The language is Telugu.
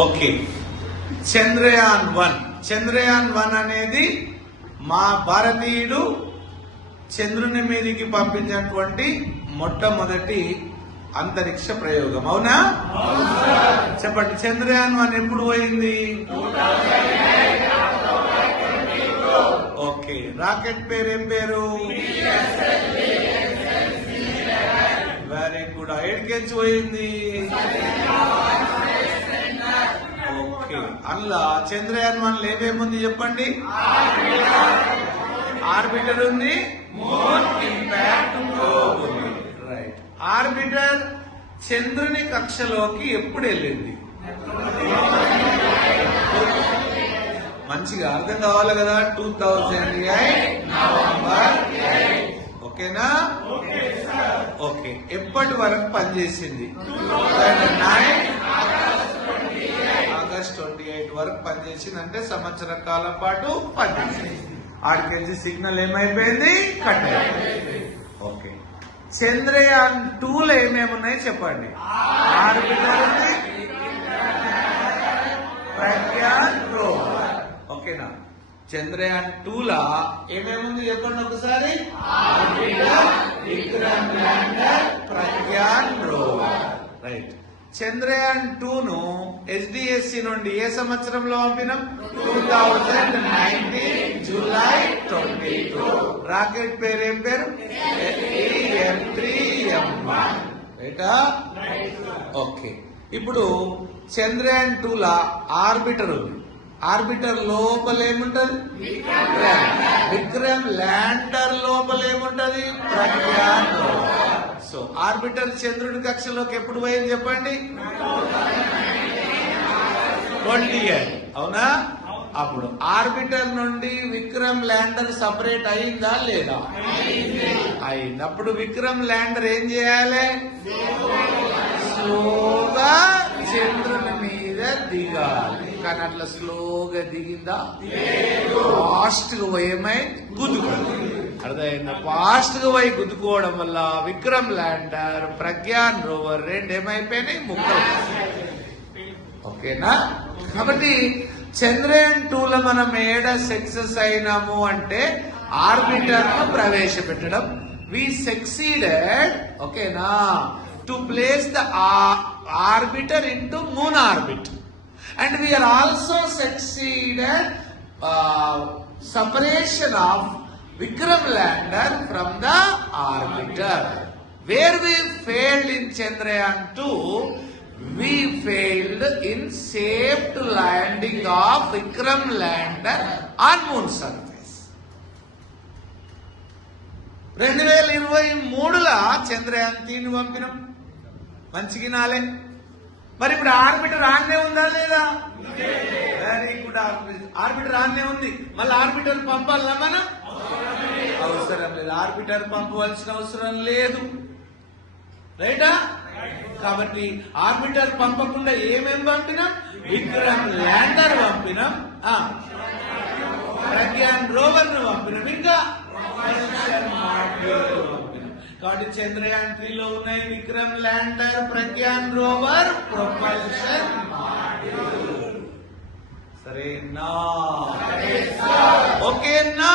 ఓకే, చంద్రయాన్-1. చంద్రయాన్-1 అనేది మా భారతీయుడు చంద్రుని మీదకి పంపించినటువంటి మొట్టమొదటి అంతరిక్ష ప్రయోగం. అవునా? చెప్పండి, చంద్రయాన్-1 ఎప్పుడు పోయింది? ఓకే, రాకెట్ పేరు ఏం పేరు? Very good. ఎక్కడికి పోయింది? ఓకే, అలా చంద్రయాన్-1 ఏమేముంది చెప్పండి? ఆర్బిటర్ ఉంది, మూన్ ఇంపాక్ట్ ప్రోబ్ ఉంది. రైట్. ఆర్బిటర్ చంద్రుని కక్షలోకి ఎప్పుడు వెళ్ళింది? మంచిగా అర్థం కావాలి కదా. 2008 నవంబర్ 8. ఓకేనా? ఓకే, ఎప్పటి వరకు పనిచేసింది? 2009 ఆగస్ట్ 28 వరకు పనిచేసింది. అంటే సంవత్సర కాలం పాటు పనిచేసింది. ఆడికెళ్ళి సిగ్నల్ ఏమైపోయింది? కట్ అయిపోయింది. ఓకే, చంద్రయాన్-2లో ఏమేమి ఉన్నాయి చెప్పండి? ఆర్బిటర్ ఉంది, ప్రజ్ఞాన్ రోవర్. ఓకేనా? చంద్రయాన్-2లా ఏమేముంది చెప్పండి ఒకసారి? Orbiter, Vikram lander, Pragyan rover. Right. చంద్రయాన్-2ను SDSC నుండి ఏ సంవత్సరంలో పంపినాం? 2019 జూలై 22. రాకెట్ పేరు ఏం పేరు? SEM-3M1. రైటా? ఓకే, ఇప్పుడు చంద్రయాన్-2లా ఆర్బిటర్ ఉంది. ఆర్బిటర్ లోపల ఏముంటది? విక్రమ్ ల్యాండర్ లోపల ఏముంటది? ప్రజ్ఞాన్ రోవర్. సో ఆర్బిటర్ చంద్రుడి కక్షలోకి ఎప్పుడు పోయింది చెప్పండి? 20. అవునా? అప్పుడు ఆర్బిటర్ నుండి విక్రమ్ ల్యాండర్ సపరేట్ అయిందా లేదా? అయింది. అప్పుడు విక్రమ్ ల్యాండర్ ఏం చేయాలి? స్లోగా చంద్రుని మీద దిగాలి. కానీ అట్లా స్లోగా దిగిందా? ఫాస్ట్ గా ఏమైంది? గుద్దుకోండి. అర్థమైందా? ఫాస్ట్ గా పోయి గుద్దుకోవడం వల్ల విక్రమ్ ల్యాండర్, ప్రజ్ఞాన్ రోవర్ రెండు ఏమైపోయినాయి? ముక్కలు. ఓకేనా? కాబట్టి చంద్రయాన్-2లో మనం ఏడ సక్సెస్ అయినాము అంటే ఆర్బిటర్ ను ప్రవేశపెట్టడం. వి సక్సీడెడ్, ఓకేనా, to place the orbiter into moon orbit. And we are also succeeded separation of Vikram lander from the orbiter. Where we failed in Chandrayaan-2, we failed in safe landing of Vikram lander on moon surface. 2023లో చంద్రయాన్-3 పంపినాం. మంచిగినాలే. మరి ఇప్పుడు ఆర్బిటర్ ఆన్నే ఉందా లేదా? Very good. ఆర్బిటర్ ఆన్నే ఉంది. మళ్ళీ ఆర్బిటర్ పంపాలా మనం? అవసరం లేదు. ఆర్బిటర్ పంపవలసిన అవసరం లేదు. రైటా? కాబట్టి ఆర్బిటర్ పంపకుండా ఏమేం పంపినాం? విక్రమ్ ల్యాండర్ పంపినాం, ప్రజ్ఞాన్ రోవర్ ను పంపినాం, ఇంకా కాబట్టి చంద్రయాన్-3లో ఉన్నాయి Vikram lander, Pragyan rover, propulsion module. సరేనా? ఓకేనా?